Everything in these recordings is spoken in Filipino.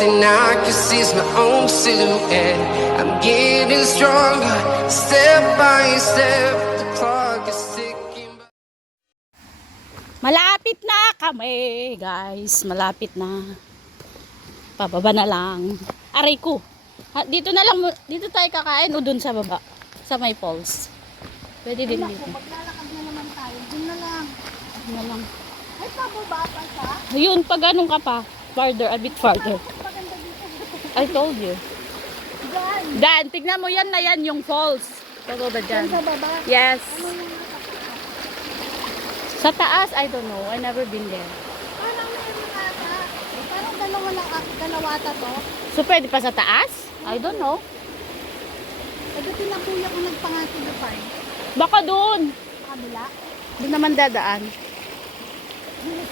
thing I can see is my own silhouette. I'm getting stronger, step by step. The clock is ticking. Malapit na kami, guys. Malapit na. Pababa na lang. Aray ko. Dito na lang, dito tayo kakain o dun sa baba? Sa may falls. Pwede din dito. Maglalakad na naman tayo. Dun na lang. Dun na lang. Ay, pababa pa siya. Ayun, pag anong ka pa. Farther, a bit farther. Maganda dito. I told you. Diyan. Dan, tignan mo yan na yan yung falls. Pababa dyan. Sa baba. Yes. Ano yung Sa taas, I don't know. I never been there. parang meron ata. Parang dalawa ata to. So, pwede pa sa taas? I don't know. Pwede tinakuya ko nagpangati na pa eh. Baka doon. Kabila. Doon naman dadaan.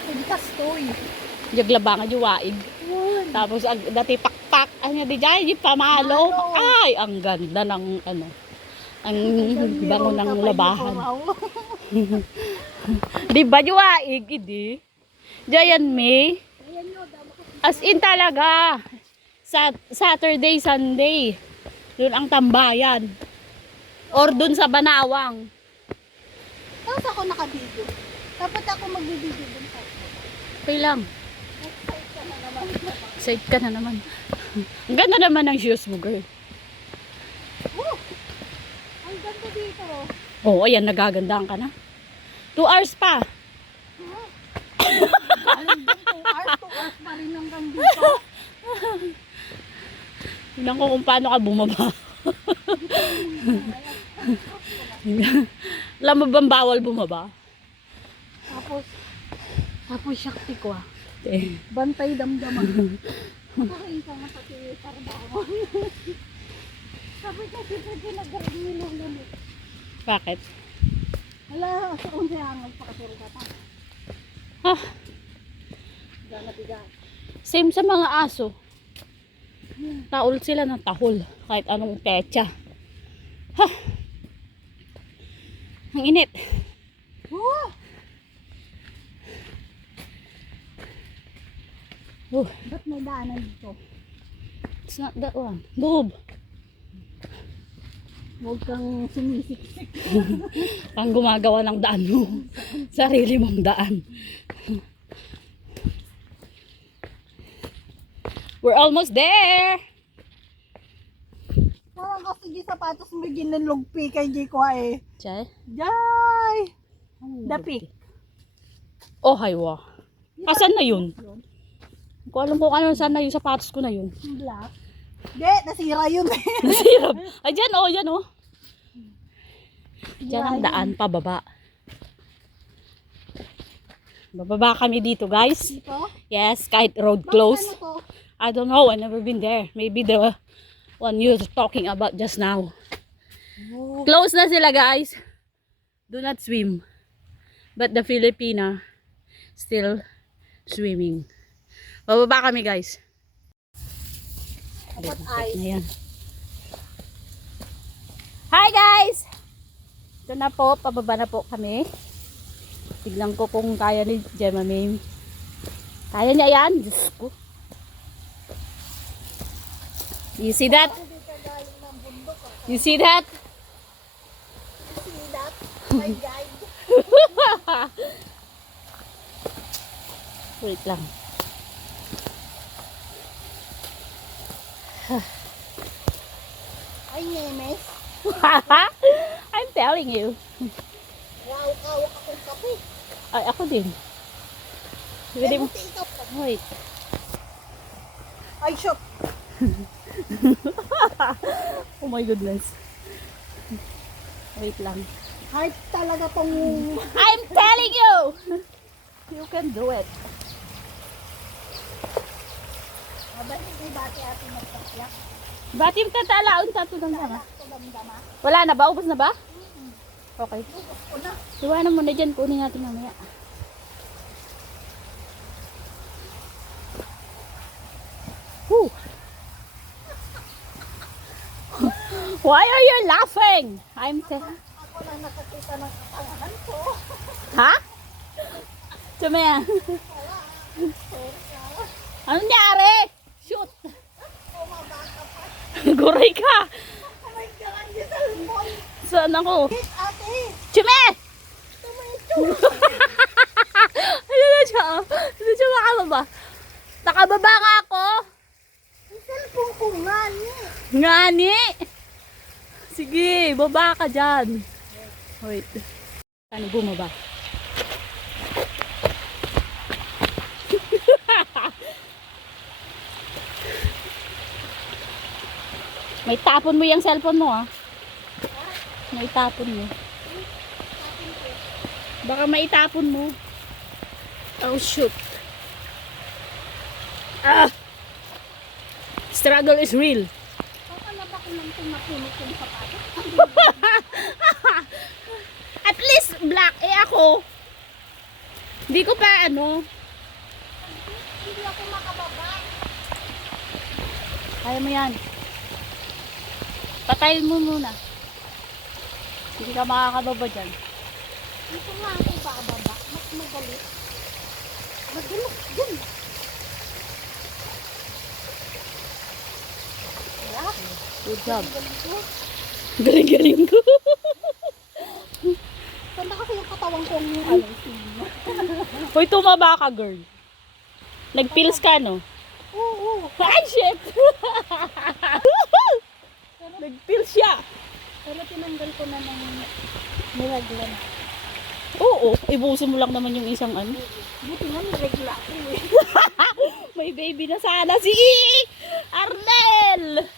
Pagkastoy. Jaglabangan yung waig. Tapos, dati pakpak. Ano di dyan? Yung pamalo. Ay, ang ganda ng ano. Ang bango ng labahan. Di ba yung waig? Hindi. Giant May. As in talaga. Saturday, Sunday. Doon ang tambayan. Or doon sa Banawang. Tapos ako nakabidyo. Dapat ako magbibidyo dun sa Okay lang. Excited ka na naman. Excited ka na naman. Ang ganda naman ng shoes mo, girl. Ang ganda dito. Oo, ayan, nagagandaan ka na. 2 hours pa. Alam din 2 hours pa rin hanggang dito. Tignan ko kung paano ka bumaba. Alam mo bang bawal bumaba? Tapos shakti ko ah. Eh. Bantay damdaman. Pakain ka nga pati trabaho. Sabi kasi pwede nag-garmilo lang. Bakit? Hala, sa kanya hangal pa kasi rin kata. Ah, Tiga. same sa mga aso. Taol sila ng tahol. Kahit anong petsa. Ha! Ang init. Oh, Ba't may daanan dito? it's not that one. Bob! Huwag kang sumisiksik. Ang gumagawa ng daan mo. Sarili mong daan. We're almost there! Parang kasi di sapatos mo ginalugpi kay Jiko eh. Chay? Jai! Dapi. Oh, haywa. Asan na yun? Hindi ko alam kung ano sana yung sapatos ko na yun. Black. Di, nasira yun eh. Nasirap. Ay, dyan oh, dyan oh. Dyan ang daan, pababa. Bababa kami dito, guys. Dito? Yes, kahit road Bakit close. ano to? I don't know, I've never been there. Maybe the one you're talking about just now. Oh. Close na sila, guys. Do not swim. But the Filipina still swimming. Bababa kami, guys. Dapat Ayan. Hi, guys! Ito na po, pababa na po kami. Tignan ko kung kaya ni Gemma May. Kaya niya yan? Diyos ko. You see that? You see that? See that? My guide. Wait lang. Ay, Nemes. I'm telling you. Wow-kawak akong kape. Ay, ako din. Pwede mo. Buti ikaw pa. Wait. Ay, shot. Oh my goodness. Wait lang. Ay, talaga tong... I'm telling you! You can do it. Aba, hindi bati ating magpasyak. Ba't yung tatalaon sa ito ng dama? Damdama. Wala na ba? Ubus na ba? Okay. Una. Iwanan mo na dyan. Kunin natin mamaya. Whew. Why are you laughing? Ako lang nakakita ng katangahan ko. Ha? Sumaya. Ano nangyari? Shoot. Guray ka. Oh my God, ang cellphone. Saan ako? Ate, Chume! ito mo yung Ayun na siya. Ayun siya makababa. Nakababa nga ako. Ang cellphone ko nga niya. Ngani. Sige, baba ka dyan. Wait. Ano bumaba? May tapon mo yung cellphone mo, ah. May tapon mo. Baka maitapon mo. Oh, shoot. Ah! Struggle is real. Pakalaba ko lang itong mapunot yung sapatos. At least black. Eh ako, hindi ko pa ano. Hindi ako makababa. Kaya mo yan. Patayin mo muna. Hindi ka makakababa dyan. Dito nga ako bababa. Mas madali. Madali. Dyan. Wala. Good job. Galing ko. Galing-galing ko. Sanda kasi yung katawan ko yung ano. Hoy, tumaba ka, girl. Nag-pills ka, no? Oo. Ay, shit! Nag-pills siya. Pero tinanggal ko na ng niraglan. Oo, ibuso mo lang naman yung isang ano. Buti nga niragla ko eh. May baby na sana si Arnel!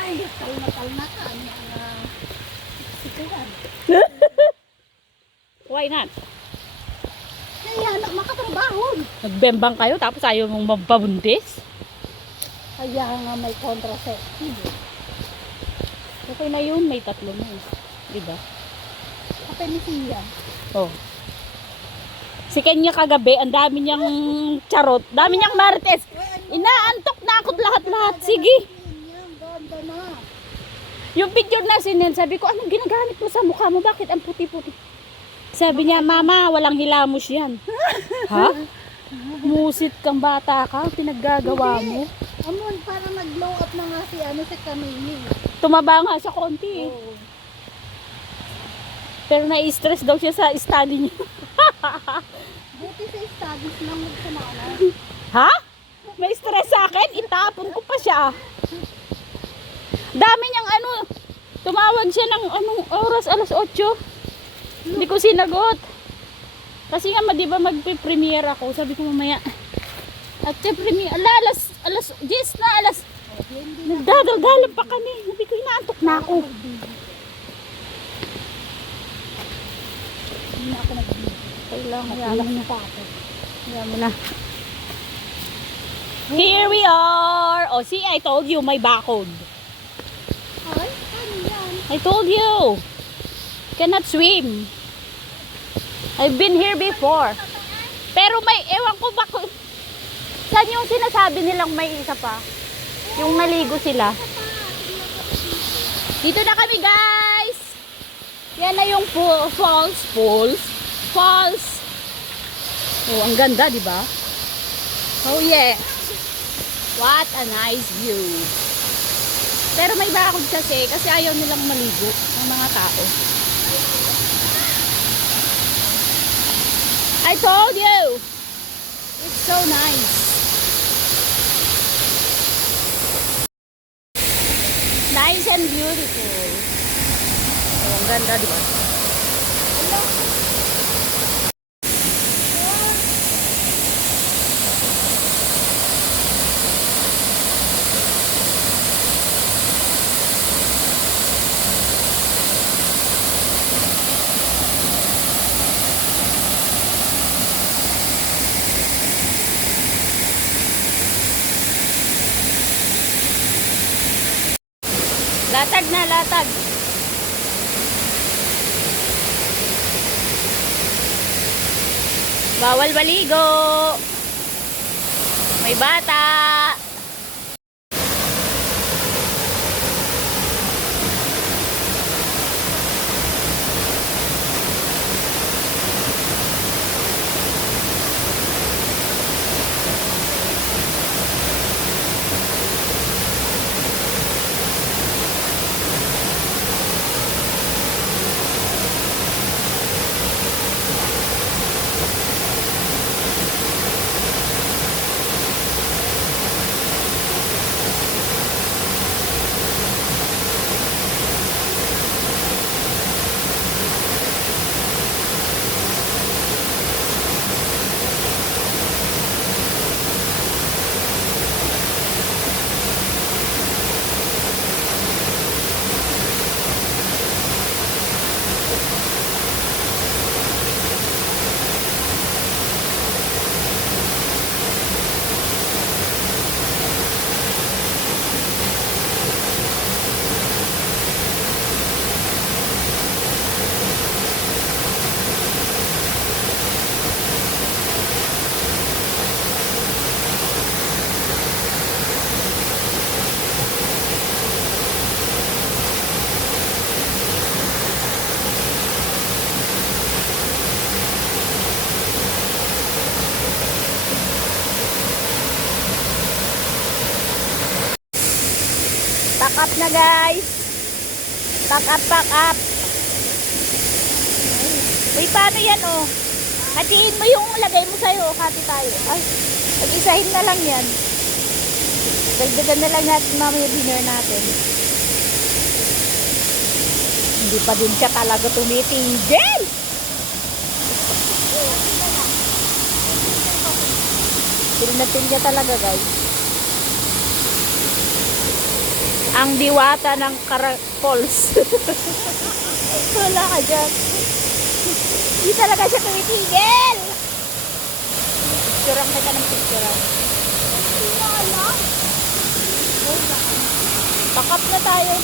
Ay, tal na ka. Ang sikuhan. Why not? Kaya anak makatrabaho. Nagbembang kayo tapos ayaw mong mapabuntis? Kaya nga may contraceptive. Okay na yun, may 3 na eh. Diba? Kapag ni Sia. Oh. Si Kenya kagabi, ang dami niyang charot, dami niyang marites. Inaantok na ako lahat-lahat. Sige. Ang ganda na. Yung picture na sinend, sabi ko, anong ginagamit mo sa mukha mo? Bakit ang puti-puti? Sabi niya, mama, walang hilamos yan. Ha? Musit kang bata ka, pinaggagawa mo. Amon, parang nag-blow up na nga si si Kamini. Tumaba nga siya konti eh. Oo. Pero na-stress daw siya sa study niya. Buti sa studies lang magsamana. Ha? May stress sa akin? Itapon ko pa siya. Dami niyang ano, tumawag siya ng anong oras, 8:00. Hindi ko sinagot. Kasi nga, di ba magpe-premiere ako? Sabi ko mamaya, at premiere, alas 10 na, nagdadal-dalan pa kami. Sabi ko, inaantok na ako. Hindi na ako nag-video. Kailangan Alam na pa ako. Ayan mo na. Here we are. Oh, see, I told you, may bakod. Ay, ano yan? I told you. Cannot swim. I've been here before. Pero may, ewan ko ba, saan yung sinasabi nilang may isa pa? Yung naligo sila. Dito na kami, guys. Yan na yung falls. Oh, ang ganda, di ba? Oh, yeah. What a nice view. Pero may bakod kasi ayaw nilang maligo ng mga tao. I told you. It's so nice. Nice and beautiful. Oh, ang ganda, di ba? Latag na, latag. Bawal maligo. May bata. Pack up na guys. Pack up, pack up. Uy, paano yan oh? Hatiin mo yung lagay mo sa'yo. Hati tayo. Ay, mag-isahin na lang yan. Dagdagan na lang natin mamaya dinner natin. Hindi pa din siya talaga tumitigil. Pinatil niya talaga guys. Ang diwata ng karakols. Wala ka dyan. Hindi talaga siya tumitigil. Picturean kita ng picturean. Pakap na tayo.